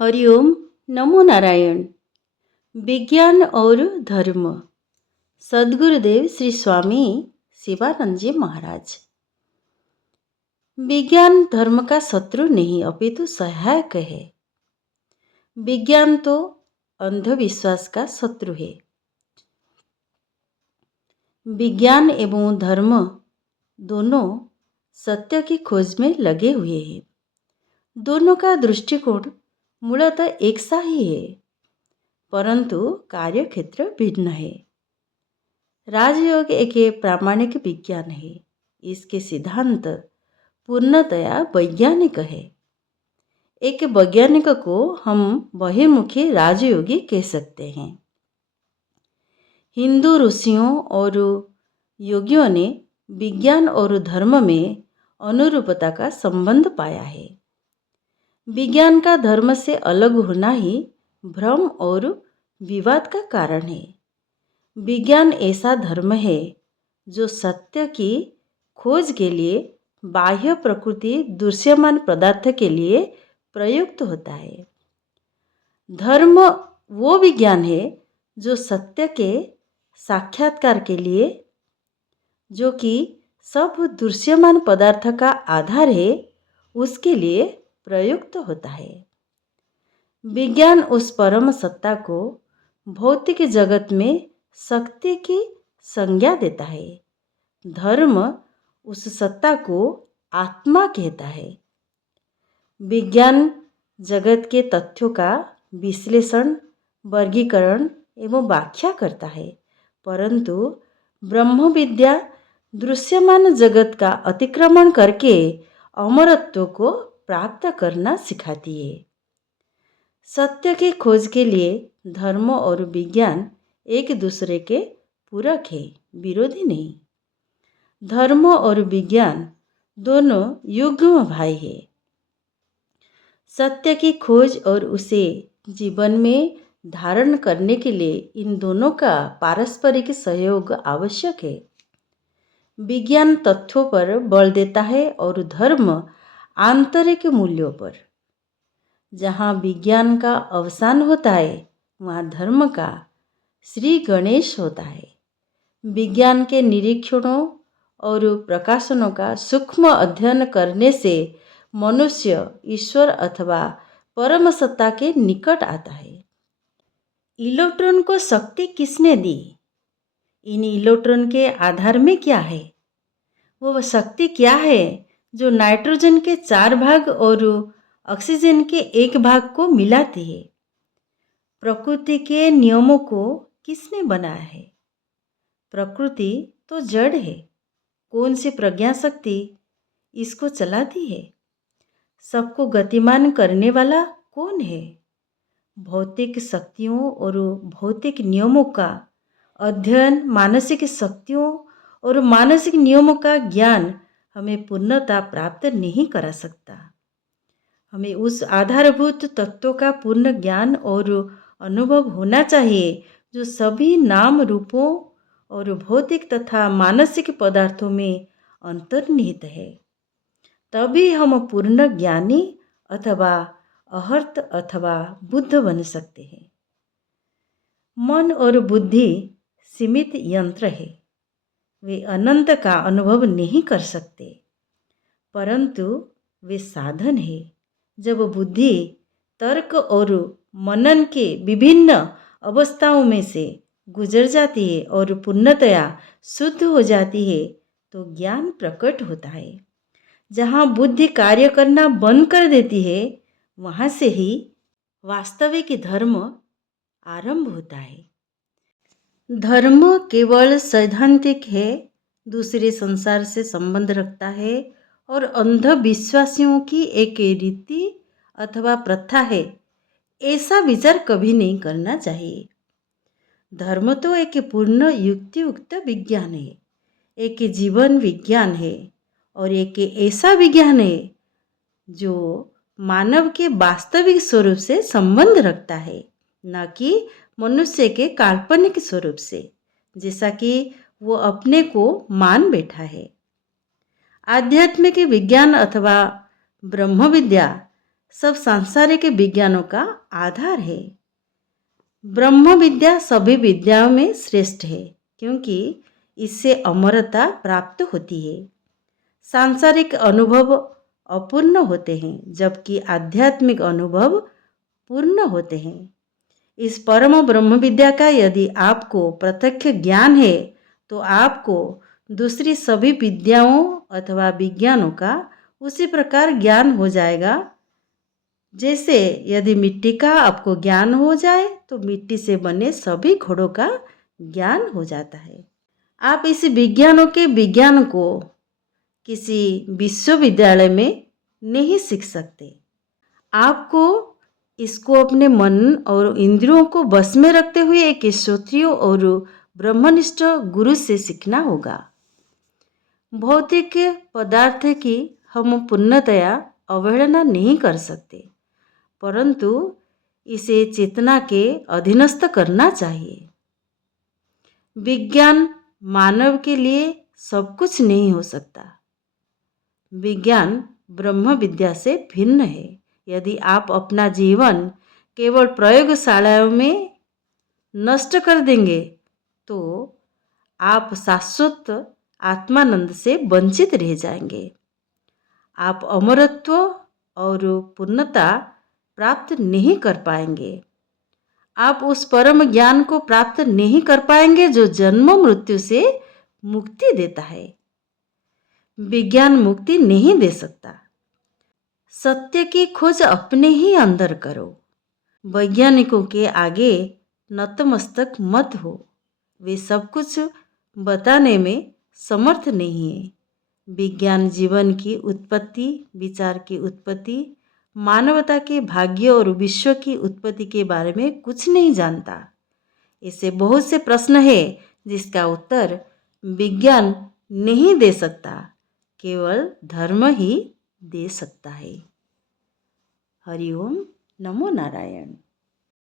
हरिओम। नमो नारायण। विज्ञान और धर्म। सद्गुरुदेव श्री स्वामी शिवानंद जी महाराज। विज्ञान धर्म का शत्रु नहीं अपितु सहायक है। विज्ञान तो अंधविश्वास का शत्रु है। विज्ञान एवं धर्म दोनों सत्य की खोज में लगे हुए हैं। दोनों का दृष्टिकोण मूलतः एक सा ही है, परंतु कार्य क्षेत्र भिन्न है। राजयोग एक प्रामाणिक विज्ञान है। इसके सिद्धांत पूर्णतया वैज्ञानिक है। एक वैज्ञानिक को हम बहिर्मुखी राजयोगी कह सकते हैं। हिंदू ऋषियों और योगियों ने विज्ञान और धर्म में अनुरूपता का संबंध पाया है। विज्ञान का धर्म से अलग होना ही भ्रम और विवाद का कारण है। विज्ञान ऐसा धर्म है जो सत्य की खोज के लिए बाह्य प्रकृति दृश्यमान पदार्थ के लिए प्रयुक्त होता है। धर्म वो विज्ञान है जो सत्य के साक्षात्कार के लिए, जो कि सब दृश्यमान पदार्थ का आधार है, उसके लिए प्रयुक्त होता है। विज्ञान उस परम सत्ता को भौतिक जगत में शक्ति की संज्ञा देता है। धर्म उस सत्ता को आत्मा कहता है। विज्ञान जगत के तथ्यों का विश्लेषण, वर्गीकरण एवं व्याख्या करता है, परंतु ब्रह्म विद्या दृश्यमान जगत का अतिक्रमण करके अमरत्व को प्राप्त करना सिखाती है। सत्य की खोज के लिए धर्म और विज्ञान एक दूसरे के पूरक है, विरोधी नहीं। धर्म और विज्ञान दोनों युग्म भाई है। सत्य की खोज और उसे जीवन में धारण करने के लिए इन दोनों का पारस्परिक सहयोग आवश्यक है। विज्ञान तथ्यों पर बल देता है और धर्म आंतरिक मूल्यों पर। जहाँ विज्ञान का अवसान होता है, वहाँ धर्म का श्री गणेश होता है। विज्ञान के निरीक्षणों और प्रकाशनों का सूक्ष्म अध्ययन करने से मनुष्य ईश्वर अथवा परम सत्ता के निकट आता है। इलेक्ट्रॉन को शक्ति किसने दी? इन इलेक्ट्रॉन के आधार में क्या है? वो शक्ति क्या है जो नाइट्रोजन के 4 भाग और ऑक्सीजन के 1 भाग को मिलाती है? प्रकृति के नियमों को किसने बनाया है? प्रकृति तो जड़ है। कौन सी प्रज्ञा शक्ति इसको चलाती है? सबको गतिमान करने वाला कौन है? भौतिक शक्तियों और भौतिक नियमों का अध्ययन, मानसिक शक्तियों और मानसिक नियमों का ज्ञान हमें पूर्णता प्राप्त नहीं करा सकता। हमें उस आधारभूत तत्वों का पूर्ण ज्ञान और अनुभव होना चाहिए जो सभी नाम रूपों और भौतिक तथा मानसिक पदार्थों में अंतर्निहित है। तभी हम पूर्ण ज्ञानी अथवा अहर्त अथवा बुद्ध बन सकते हैं। मन और बुद्धि सीमित यंत्र है। वे अनंत का अनुभव नहीं कर सकते, परंतु वे साधन है। जब बुद्धि तर्क और मनन के विभिन्न अवस्थाओं में से गुजर जाती है और पूर्णतया शुद्ध हो जाती है, तो ज्ञान प्रकट होता है। जहाँ बुद्धि कार्य करना बंद कर देती है, वहाँ से ही वास्तविक धर्म आरंभ होता है। धर्म केवल सैद्धांतिक है, दूसरे संसार से संबंध रखता है और अंधविश्वासियों की एक रीति अथवा प्रथा है, ऐसा विचार कभी नहीं करना चाहिए। धर्म तो एक पूर्ण युक्तियुक्त विज्ञान है, एक जीवन विज्ञान है और एक ऐसा विज्ञान है जो मानव के वास्तविक स्वरूप से संबंध रखता है, न कि मनुष्य के काल्पनिक स्वरूप से, जैसा कि वो अपने को मान बैठा है। आध्यात्मिक विज्ञान अथवा ब्रह्म विद्या सब सांसारिक विज्ञानों का आधार है। ब्रह्म विद्या सभी विद्याओं में श्रेष्ठ है क्योंकि इससे अमरता प्राप्त होती है। सांसारिक अनुभव अपूर्ण होते हैं जबकि आध्यात्मिक अनुभव पूर्ण होते हैं। इस परम ब्रह्म विद्या का यदि आपको प्रत्यक्ष ज्ञान है तो आपको दूसरी सभी विद्याओं अथवा विज्ञानों का उसी प्रकार ज्ञान हो जाएगा। जैसे यदि मिट्टी का आपको ज्ञान हो जाए तो मिट्टी से बने सभी घड़ों का ज्ञान हो जाता है। आप इस विज्ञानों के विज्ञान को किसी विश्वविद्यालय में नहीं सीख सकते। आपको इसको अपने मन और इंद्रियों को बस में रखते हुए एक श्रोत्रिय और ब्रह्मनिष्ठ गुरु से सीखना होगा। भौतिक पदार्थ की हम पूर्णतया अवहेलना नहीं कर सकते, परंतु इसे चेतना के अधीनस्थ करना चाहिए। विज्ञान मानव के लिए सब कुछ नहीं हो सकता। विज्ञान ब्रह्म विद्या से भिन्न है। यदि आप अपना जीवन केवल प्रयोगशालाओं में नष्ट कर देंगे तो आप शाश्वत आत्मानंद से वंचित रह जाएंगे। आप अमरत्व और पूर्णता प्राप्त नहीं कर पाएंगे। आप उस परम ज्ञान को प्राप्त नहीं कर पाएंगे जो जन्म मृत्यु से मुक्ति देता है। विज्ञान मुक्ति नहीं दे सकता। सत्य की खोज अपने ही अंदर करो। वैज्ञानिकों के आगे नतमस्तक मत हो। वे सब कुछ बताने में समर्थ नहीं है। विज्ञान जीवन की उत्पत्ति, विचार की उत्पत्ति, मानवता के भाग्य और विश्व की उत्पत्ति के बारे में कुछ नहीं जानता। ऐसे बहुत से प्रश्न है जिसका उत्तर विज्ञान नहीं दे सकता, केवल धर्म ही दे सकता है। हरि ओम, नमो नारायण।